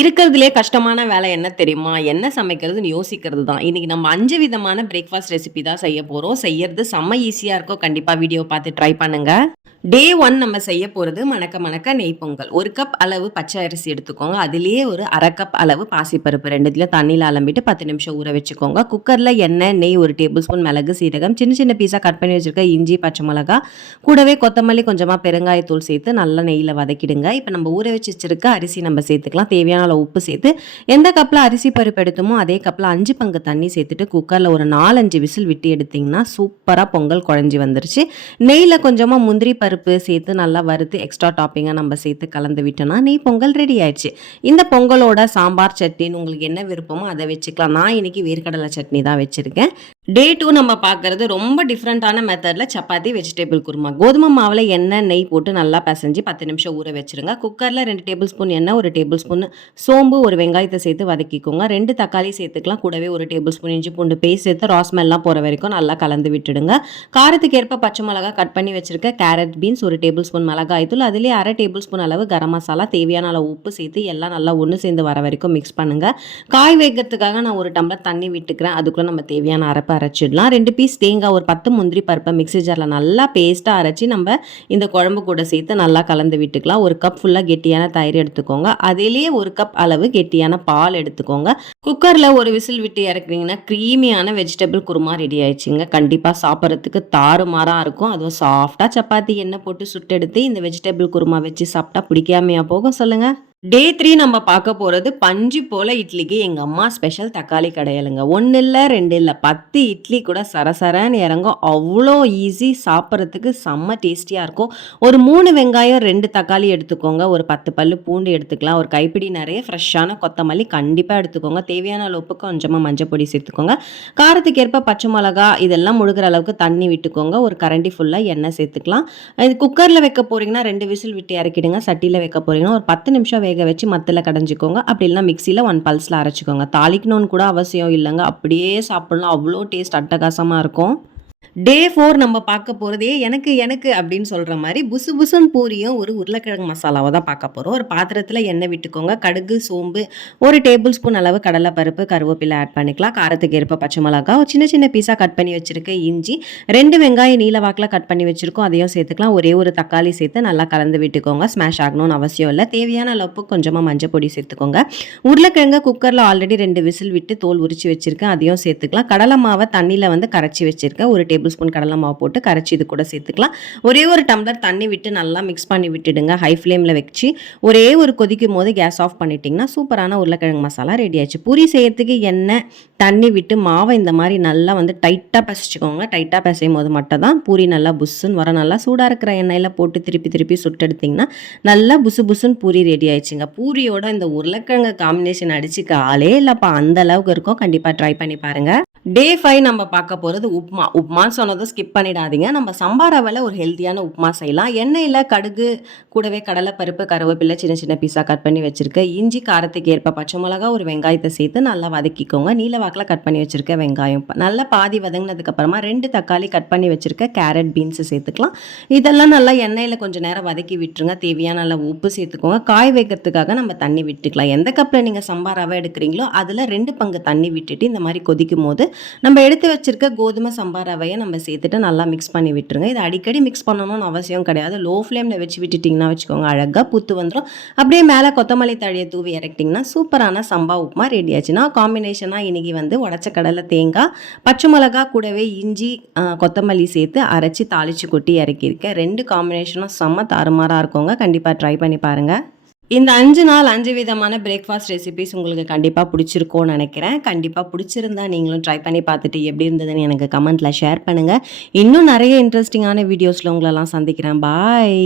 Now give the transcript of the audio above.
இருக்கிறதுலே கஷ்டமான வேலை என்ன தெரியுமா? என்ன சமைக்கிறதுன்னு யோசிக்கிறது தான். இன்னைக்கு நம்ம 5 விதமான பிரேக்ஃபாஸ்ட் ரெசிபி தான் செய்ய போறோம். செய்யறது செம்ம ஈஸியா இருக்கும். கண்டிப்பா வீடியோ பார்த்து ட்ரை பண்ணுங்க. டே 1 நம்ம செய்ய போறது மணக்க மணக்க நெய் பொங்கல். 1 கப் அளவு பச்சை அரிசி எடுத்துக்கோங்க. அதிலேயே ஒரு 1/2 கப் அளவு பாசிப்பருப்பு 2த்தையும் தண்ணீல அலம்பிட்டு 10 நிமிஷம் ஊற வச்சுக்கோங்க. குக்கர்ல எண்ணெய், நெய் 1 டேபிள் ஸ்பூன், மிளகு, சீரகம், சின்ன சின்ன பீஸா கட் பண்ணி வச்சிருக்க இஞ்சி, பச்சை மிளகா, கூடவே கொத்தமல்லி, கொஞ்சமா பெருங்காயத்தூள் சேர்த்து நல்லா நெய்யில வதக்கிடுங்க. இப்போ நம்ம ஊற வச்சிருக்க அரிசி நம்ம சேர்த்துக்கலாம். தேவையான அளவு உப்பு சேர்த்து எந்த கப்பில் அரிசி பருப்பு எடுத்தோமோ அதே கப்பில் 5 பங்கு தண்ணி சேர்த்துட்டு குக்கரில் ஒரு 4-5 விசில் விட்டு எடுத்திங்கன்னா சூப்பராக பொங்கல் குழஞ்சி வந்துருச்சு. நெய்யில் கொஞ்சமாக முந்திரி பருப்பு சேர்த்து நல்லா வறுத்து எக்ஸ்ட்ரா டாப்பிங்காக நம்ம சேர்த்து கலந்து விட்டோம்னா நெய் பொங்கல் ரெடி ஆயிடுச்சு. இந்த பொங்கலோட சாம்பார் சட்னின்னு உங்களுக்கு என்ன விருப்பமோ அதை வச்சுக்கலாம். நான் இன்னைக்கு வேர்க்கடலை சட்னி தான் வச்சுருக்கேன். டே 2 நம்ம பார்க்குறது ரொம்ப டிஃப்ரெண்ட்டான மெத்தடில் சப்பாத்தி வெஜிடபிள் குருமா. கோதுமை மாவில் எண்ணெய், நெய் போட்டு நல்லா பிசைஞ்சு 10 நிமிஷம் ஊற வச்சுருங்க. குக்கரில் 2 டேபிள் ஸ்பூன் எண்ணெய், 1 டேபிள் ஸ்பூன் சோம்பு, 1 வெங்காயத்தை சேர்த்து வதக்கிக்கோங்க. 2 தக்காளி சேர்த்துக்கலாம். கூடவே 1 டேபிள் ஸ்பூன் இஞ்சி பூண்டு பேஸ்ட் சேர்த்து ராஸ்மெல்லாம் போகிற வரைக்கும் நல்லா கலந்து விட்டுடுங்க. காரத்துக்கு ஏற்ப பச்சை மிளகா கட் பண்ணி வச்சுருக்க கேரட் பீன்ஸ், 1 டேபிள் ஸ்பூன் மிளகாய் தூள், அதிலே 1/2 டேபிள் ஸ்பூன் அளவு கரம் மசாலா, தேவையான அளவு உப்பு சேர்த்து எல்லாம் நல்லா ஒன்று சேர்ந்து வர வரைக்கும் மிக்ஸ் பண்ணுங்கள். காய் வேகிறதுக்காக நான் 1 டம்ளர் தண்ணி விட்டுக்கிறேன். அதுக்குள்ளே நம்ம தேவையான அரைப்பு அரைச்சிடலாம். 2 பீஸ் தேங்காய், ஒரு 10 முந்திரி பருப்பை மிக்ஸி ஜாரில் நல்லா பேஸ்ட்டாக அரைச்சி நம்ம இந்த குழம்பு கூட சேர்த்து நல்லா கலந்து விட்டுக்கலாம். 1 கப் ஃபுல்லாக கெட்டியான தயிர் எடுத்துக்கோங்க. அதிலேயே 1 கப் அளவு கெட்டியான பால் எடுத்துக்கோங்க. குக்கரில் ஒரு விசில் விட்டு இறக்குறீங்கன்னா க்ரீமியான வெஜிடபிள் குருமா ரெடி ஆயிடுச்சுங்க. கண்டிப்பாக சாப்பிட்றதுக்கு தாறுமாறாக இருக்கும். அதுவும் சாஃப்டாக சப்பாத்தி எண்ணெய் போட்டு சுட்டெடுத்து இந்த வெஜிடபிள் குருமா வச்சு சாப்பிட்டா பிடிக்காமையா போகும் சொல்லுங்கள். டே 3 நம்ம பார்க்க போகிறது பஞ்சு போல் இட்லிக்கு எங்கள் அம்மா ஸ்பெஷல் தக்காளி கடையலுங்க. 1 இல்லை 2 இல்லை 10 இட்லி கூட சரசரன்னு இறங்கும். அவ்வளோ ஈஸி, சாப்பிட்றதுக்கு செம்ம டேஸ்டியாக இருக்கும். ஒரு 3 வெங்காயம், 2 தக்காளி எடுத்துக்கோங்க. ஒரு 10 பல்லு பூண்டு எடுத்துக்கலாம். ஒரு கைப்பிடி நிறைய ஃப்ரெஷ்ஷான கொத்தமல்லி கண்டிப்பாக எடுத்துக்கோங்க. தேவையான அளவுக்கு கொஞ்சமாக மஞ்சள் பொடி சேர்த்துக்கோங்க. காரத்துக்கு ஏற்ப பச்சை மிளகா இதெல்லாம் முழுகிற அளவுக்கு தண்ணி விட்டுக்கோங்க. ஒரு கரண்டி ஃபுல்லாக எண்ணெய் சேர்த்துக்கலாம். இது குக்கரில் வைக்க போகிறீங்கன்னா 2 விசில் விட்டு இறக்கிடுங்க. சட்டியில் வைக்க போகிறீங்கன்னா ஒரு 10 நிமிஷம் வேக வச்சு மத்தில் கடைஞ்சிக்கோங்க. அப்படி இல்லைனா மிக்சியில் 1 பல்ஸில் அரைச்சிக்கோங்க. தாளிக்கணும்னு கூட அவசியம் இல்லைங்க. அப்படியே சாப்பிடலாம். அவ்வளோ டேஸ்ட் அட்டகாசமாக இருக்கும். டே 4 நம்ம பார்க்க போகிறதே எனக்கு எனக்கு அப்படின்னு சொல்கிற மாதிரி புசு புசுன்னு பூரியும் ஒரு உருளைக்கிழங்கு மசாலாவை தான் பார்க்க போகிறோம். ஒரு பாத்திரத்தில் எண்ணெய் விட்டுக்கோங்க. கடுகு, சோம்பு, 1 டேபிள் ஸ்பூன் அளவு கடலைப்பருப்பு, கருவேப்பிலை ஆட் பண்ணிக்கலாம். காரத்துக்கு ஏற்ப பச்சை மிளகா, சின்ன சின்ன பீஸாக கட் பண்ணி வச்சுருக்க இஞ்சி, 2 வெங்காயம் நீல வாக்கில் கட் பண்ணி வச்சுருக்கோம். அதையும் சேர்த்துக்கலாம். ஒரே ஒரு தக்காளி சேர்த்து நல்லா கலந்து விட்டுக்கோங்க. ஸ்மாஷ் ஆகணும்னு அவசியம் இல்லை. தேவையான அளவுக்கு கொஞ்சமாக மஞ்சள் பொடி சேர்த்துக்கோங்க. உருளைக்கிழங்கு குக்கரில் ஆல்ரெடி 2 விசில் விட்டு தோல் உரிச்சு வச்சுருக்கேன். அதையும் சேர்த்துக்கலாம். கடலை மாவை தண்ணியில் கரைச்சி வச்சுருக்கேன். 1 டேபிள் ஸ்பூன் கடலை மாவு போட்டு கரைச்சி இது கூட சேர்த்துக்கலாம். ஒரே ஒரு டம்ளர் தண்ணி விட்டு நல்லா மிக்ஸ் பண்ணி விட்டுடுங்க. ஹை ஃப்ளேமில் வச்சு ஒரே ஒரு கொதிக்கும் போது கேஸ் ஆஃப் பண்ணிட்டிங்கன்னா சூப்பரான உருளைக்கிழங்கு மசாலா ரெடி ஆயிடுச்சு. பூரி செய்யறதுக்கு எண்ணெய், தண்ணி விட்டு மாவை இந்த மாதிரி நல்லா டைட்டாக பசிச்சுக்கோங்க. டைட்டாக பசையும் போது மட்டும் தான் பூரி நல்லா புஸ்ஸுன்னு வர. நல்லா சூடாக இருக்கிற எண்ணெயில் போட்டு திருப்பி திருப்பி சுட்டெடுத்திங்கன்னா நல்லா புசு புசுன்னு பூரி ரெடி ஆயிடுச்சுங்க. பூரியோட இந்த உருளைக்கிழங்கு காம்பினேஷன் அடிச்சுக்க ஆளே இல்லைப்பா, அந்த அளவுக்கு இருக்கும். கண்டிப்பாக ட்ரை பண்ணி பாருங்கள். டே 5 நம்ம பார்க்க போகிறது உப்மா. உப்மான்னு சொன்னதும் ஸ்கிப் பண்ணிடாதீங்க. நம்ம சம்பா ரவையில் ஒரு ஹெல்த்தியான உப்மா செய்யலாம். எண்ணெயில் கடுகு, கூடவே கடலைப்பருப்பு, கருவேப்பிலை, சின்ன சின்ன பீஸாக கட் பண்ணி வச்சுருக்க இஞ்சி, காரத்துக்கு ஏற்ப பச்சை மிளகா, ஒரு வெங்காயத்தை சேர்த்து நல்லா வதக்கிக்கோங்க. நீல வாக்கில் கட் பண்ணி வச்சுருக்க வெங்காயம் நல்லா பாதி வதங்கினதுக்கப்புறமா 2 தக்காளி கட் பண்ணி வச்சுருக்க கேரட் பீன்ஸு சேர்த்துக்கலாம். இதெல்லாம் நல்லா எண்ணெயில் கொஞ்சம் நேரம் வதக்கி விட்டுருங்க. தேவையான அளவு உப்பு சேர்த்துக்கோங்க. காய் வைக்கிறதுக்காக நம்ம தண்ணி விட்டுக்கலாம். எந்த கப்பில் நீங்கள் சம்பா ரவை எடுக்கிறீங்களோ அதில் 2 பங்கு தண்ணி விட்டுட்டு இந்த மாதிரி கொதிக்கும் போது நம்ம எடுத்து வச்சிருக்க கோதுமை சம்பா ரவையை நம்ம சேர்த்துட்டு நல்லா மிக்ஸ் பண்ணி விட்டுருங்க. இது அடிக்கடி மிக்ஸ் பண்ணணும்னு அவசியம் கிடையாது. லோ ஃப்ளேமில் வச்சு விட்டுட்டிங்கன்னா வச்சுக்கோங்க, அழகாக புத்து வந்துடும். அப்படியே மேலே கொத்தமல்லி தழையை தூவி இறக்கிட்டிங்கன்னா சூப்பரான சம்பா உப்புமா ரெடி ஆச்சுன்னா காம்பினேஷனாக இன்றைக்கி உடச்ச கடலை, தேங்காய், பச்சை மிளகா, கூடவே இஞ்சி, கொத்தமல்லி சேர்த்து அரைச்சி தாளித்து கொட்டி இறக்கியிருக்கேன். 2 காம்பினேஷனும் செம்ம தாறுமாறாக இருக்குங்க. கண்டிப்பாக ட்ரை பண்ணி பாருங்கள். இந்த 5 நாள் 5 விதமான பிரேக்ஃபாஸ்ட் ரெசிபிஸ் உங்களுக்கு கண்டிப்பாக பிடிச்சிருக்கோன்னு நினைக்கிறேன். கண்டிப்பாக பிடிச்சிருந்தா நீங்களும் ட்ரை பண்ணி பார்த்துட்டு எப்படி இருந்ததுன்னு எனக்கு கமெண்ட்டில் ஷேர் பண்ணுங்கள். இன்னும் நிறைய இன்ட்ரெஸ்டிங்கான வீடியோஸில் உங்களெல்லாம் சந்திக்கிறேன். பாய்.